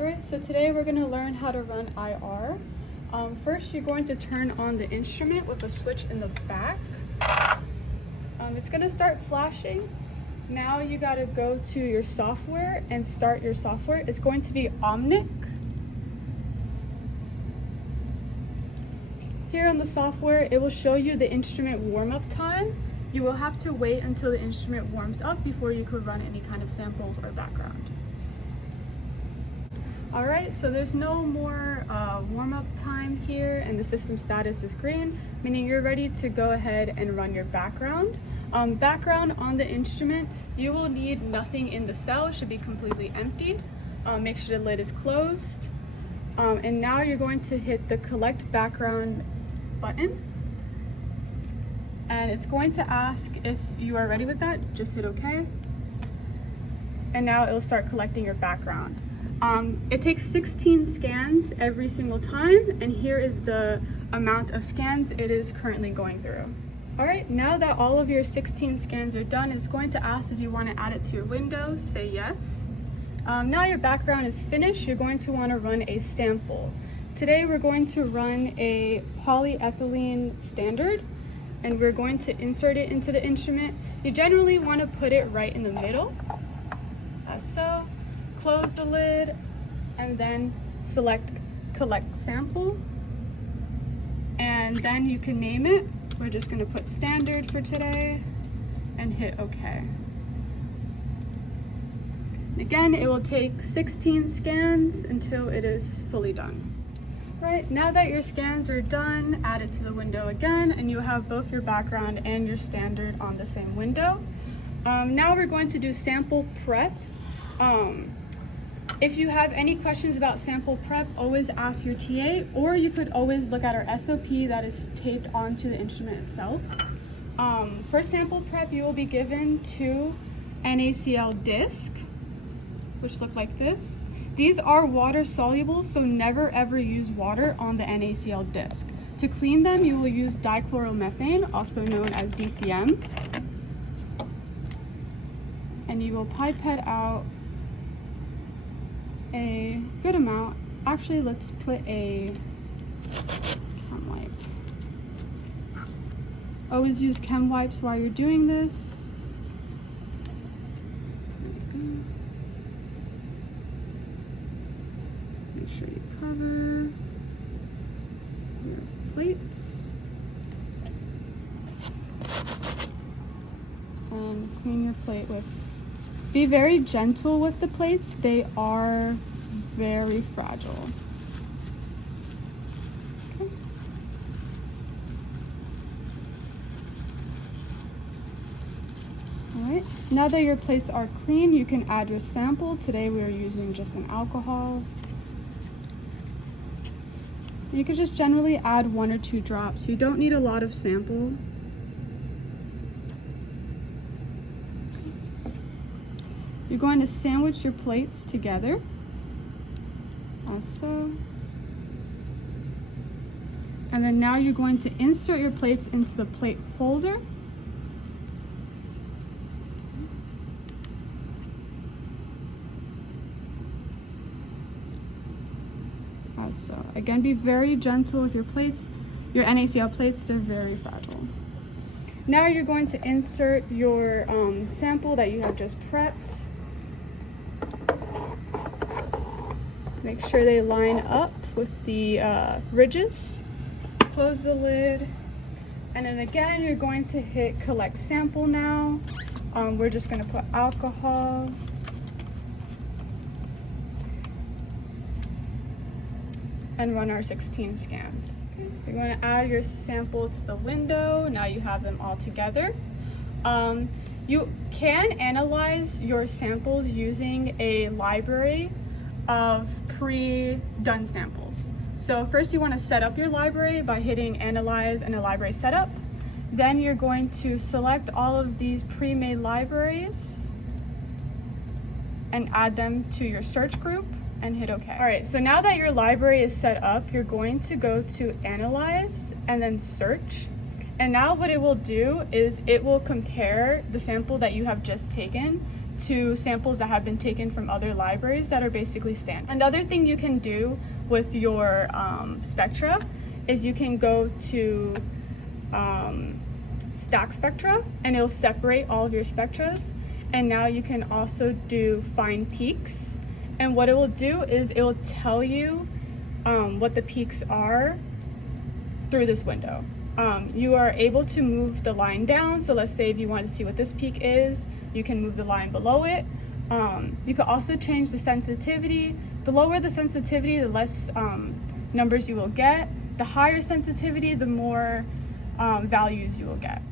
Alright, so today we're going to learn how to run IR. First, you're going to turn on the instrument with a switch in the back. It's going to start flashing. Now you got to go to your software and start your software. It's going to be OMNIC. Here on the software, it will show you the instrument warm-up time. You will have to wait until the instrument warms up before you could run any kind of samples or background. Alright, so there's no more warm-up time here, and the system status is green, meaning you're ready to go ahead and run your background. Background on the instrument, you will need nothing in the cell. It should be completely emptied. Make sure the lid is closed. And now you're going to hit the Collect Background button. And it's going to ask if you are ready with that. Just hit OK. And now it'll start collecting your background. It takes 16 scans every single time, and here is the amount of scans it is currently going through. Alright, now that all of your 16 scans are done, it's going to ask if you want to add it to your window. Say yes. Now your background is finished, you're going to want to run a sample. Today we're going to run a polyethylene standard, and we're going to insert it into the instrument. You generally want to put it right in the middle, as so. Close the lid, and then select Collect Sample, and then you can name it. We're just going to put Standard for today and hit OK. Again, it will take 16 scans until it is fully done. Right, now that your scans are done, add it to the window again, and you have both your background and your standard on the same window. Now we're going to do sample prep. If you have any questions about sample prep, always ask your TA, or you could always look at our SOP that is taped onto the instrument itself. For sample prep, you will be given 2 NaCl discs, which look like this. These are water soluble, so never ever use water on the NaCl disc. To clean them, you will use dichloromethane, also known as DCM. And you will pipette out a good amount. Actually, let's put a chem wipe. Always use chem wipes while you're doing this. Make sure you cover your plates. And clean your plate with. Be very gentle with the plates. They are very fragile. Okay. All right, now that your plates are clean, you can add your sample. Today we are using just an alcohol. You could just generally add 1 or 2 drops. You don't need a lot of sample. You're going to sandwich your plates together, as so. And then now you're going to insert your plates into the plate holder. As so. Again, be very gentle with your plates. Your NaCl plates, they're very fragile. Now you're going to insert your sample that you have just prepped. Make sure they line up with the ridges. Close the lid. And then again, you're going to hit Collect Sample now. We're just going to put alcohol. And run our 16 scans. Okay. You're going to add your sample to the window. Now you have them all together. You can analyze your samples using a library of pre-done samples. So first you want to set up your library by hitting Analyze and a library setup. Then you're going to select all of these pre-made libraries and add them to your search group and hit OK. All right, so now that your library is set up, you're going to go to Analyze and then Search. And now what it will do is it will compare the sample that you have just taken to samples that have been taken from other libraries that are basically standard. Another thing you can do with your spectra is you can go to stack spectra, and it'll separate all of your spectras. And now you can also do find peaks, and what it will do is it will tell you what the peaks are through this window. You are able to move the line down, so let's say if you want to see what this peak is, you can move the line below it. You can also change the sensitivity. The lower the sensitivity, the less numbers you will get. The higher sensitivity, the more values you will get.